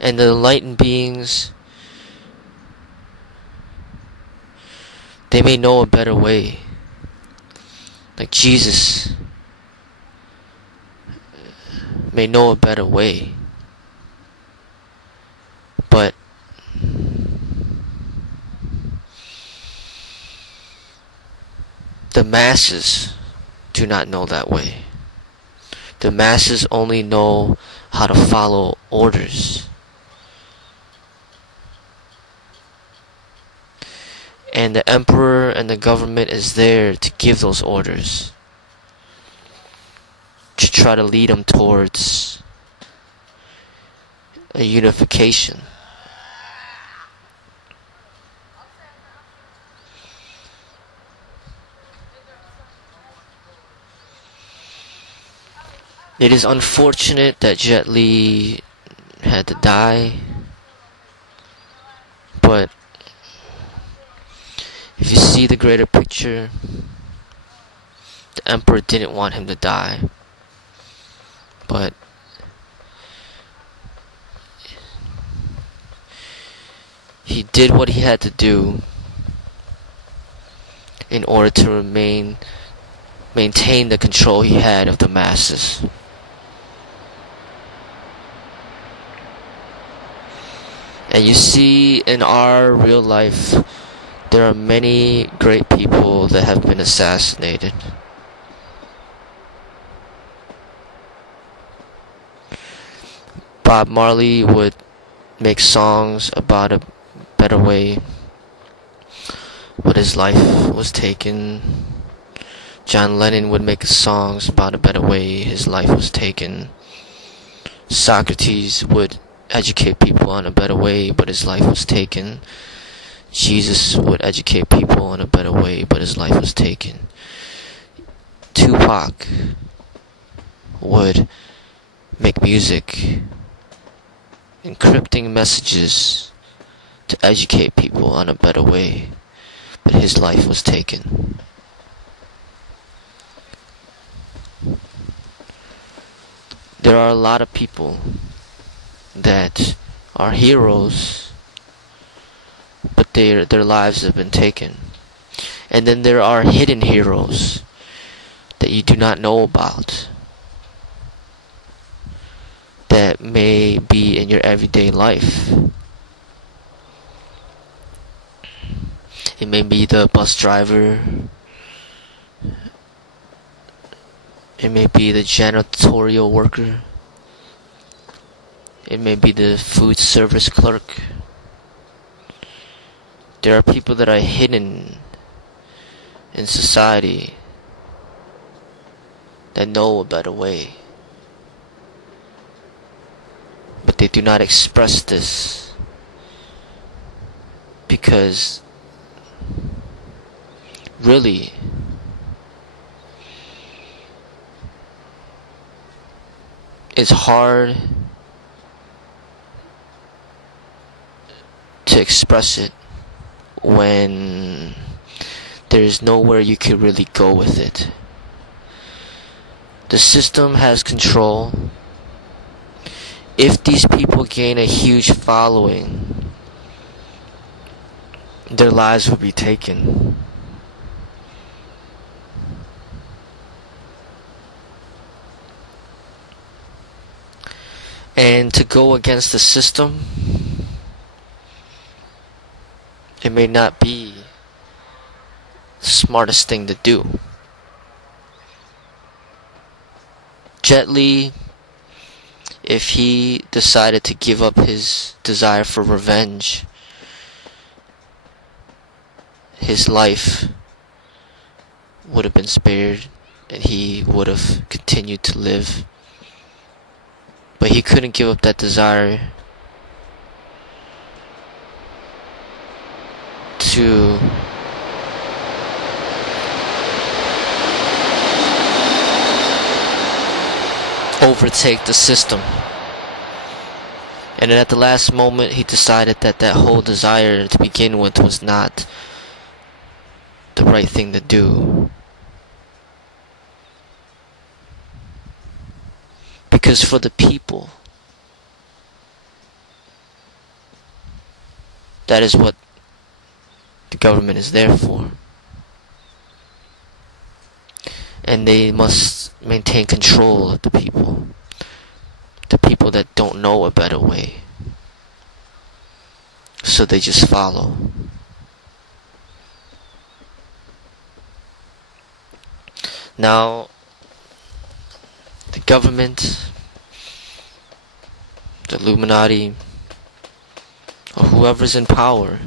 And the enlightened beings, they may know a better way. Like Jesus may know a better way. But the masses do not know that way. The masses only know how to follow orders. And the emperor and the government is there to give those orders, to try to lead them towards a unification. It is unfortunate that Jet Li had to die, but if you see the greater picture, the emperor didn't want him to die, but he did what he had to do in order to maintain the control he had of the masses. And you see in our real life, there are many great people that have been assassinated. Bob Marley would make songs about a better way, but his life was taken. John Lennon would make songs about a better way, his life was taken. Socrates would educate people on a better way, but his life was taken. Jesus would educate people on a better way, but his life was taken. Tupac would make music, encrypting messages to educate people on a better way, but his life was taken. There are a lot of people that are heroes, but their lives have been taken. And then there are hidden heroes that you do not know about, that may be in your everyday life. It may be the bus driver, it may be the janitorial worker, it may be the food service clerk. There are people that are hidden in society that know a better way, but they do not express this because really it's hard to express it when there's nowhere you can really go with it. The system has control. If these people gain a huge following, their lives will be taken. And to go against the system, it may not be the smartest thing to do. Jet Li, if he decided to give up his desire for revenge, his life would have been spared and he would have continued to live. But he couldn't give up that desire to overtake the system. And then at the last moment he decided that that whole desire to begin with was not the right thing to do. Because for the people, That is what the government is there for. And they must maintain control of the people that don't know a better way. So they just follow. Now, the government, the Illuminati, or whoever's in power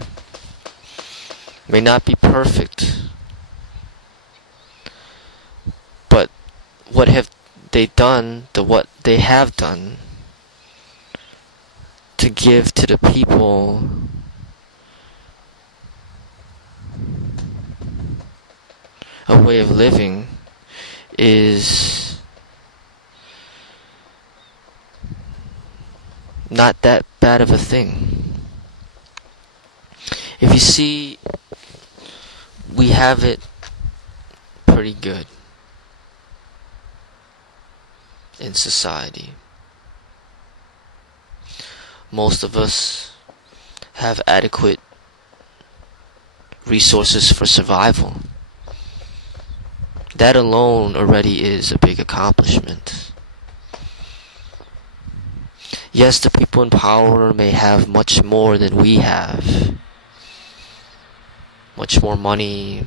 may not be perfect, but what have they done, what they have done to give to the people a way of living is not that bad of a thing. If you see, we have it pretty good in society. Most of us have adequate resources for survival. That alone already is a big accomplishment. Yes, the people in power may have much more than we have. Much more money,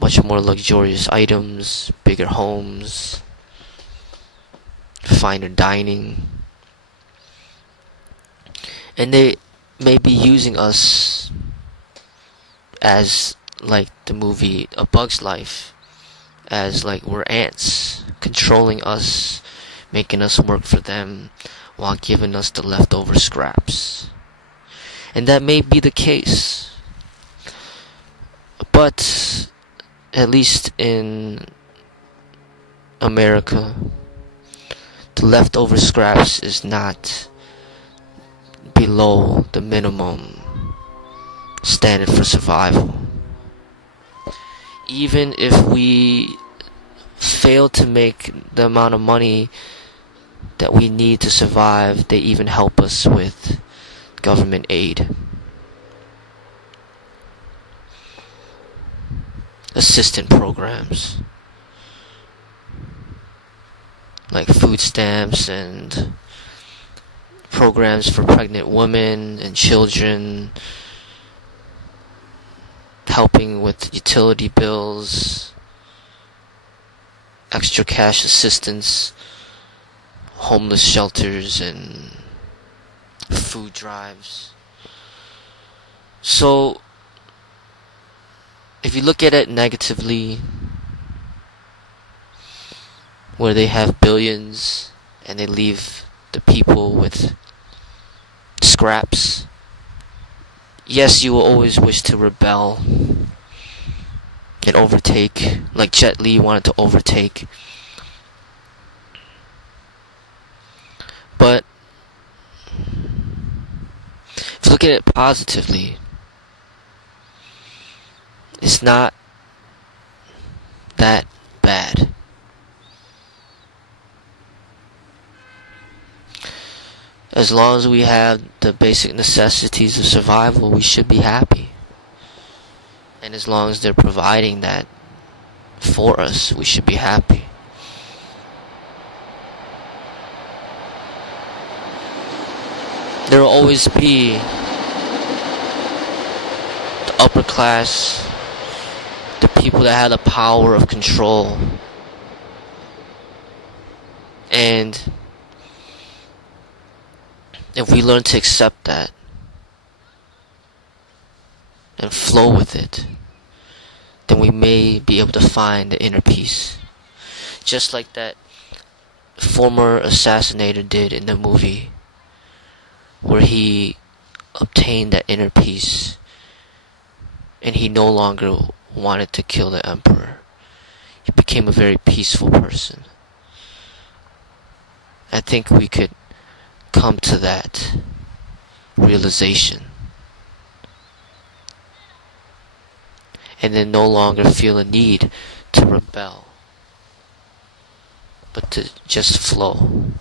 much more luxurious items, bigger homes, finer dining. And they may be using us as, like the movie A Bug's Life, as like we're ants, controlling us, making us work for them, while giving us the leftover scraps. And that may be the case. But, at least in America, the leftover scraps is not below the minimum standard for survival. Even if we fail to make the amount of money that we need to survive, they even help us with government aid, assistance programs like food stamps and programs for pregnant women and children, helping with utility bills, extra cash assistance, homeless shelters, and food drives. So, if you look at it negatively, where they have billions and they leave the people with scraps, yes, you will always wish to rebel and overtake, like Jet Li wanted to overtake. But if you look at it positively, it's not that bad. As long as we have the basic necessities of survival, we should be happy. And as long as they're providing that for us, we should be happy. There will always be the upper class, the people that have the power of control. And if we learn to accept that and flow with it, then we may be able to find the inner peace. Just like that former assassinator did in the movie, where he obtained that inner peace and he no longer wanted to kill the emperor. He became a very peaceful person. I think we could come to that realization and then no longer feel a need to rebel, but to just flow.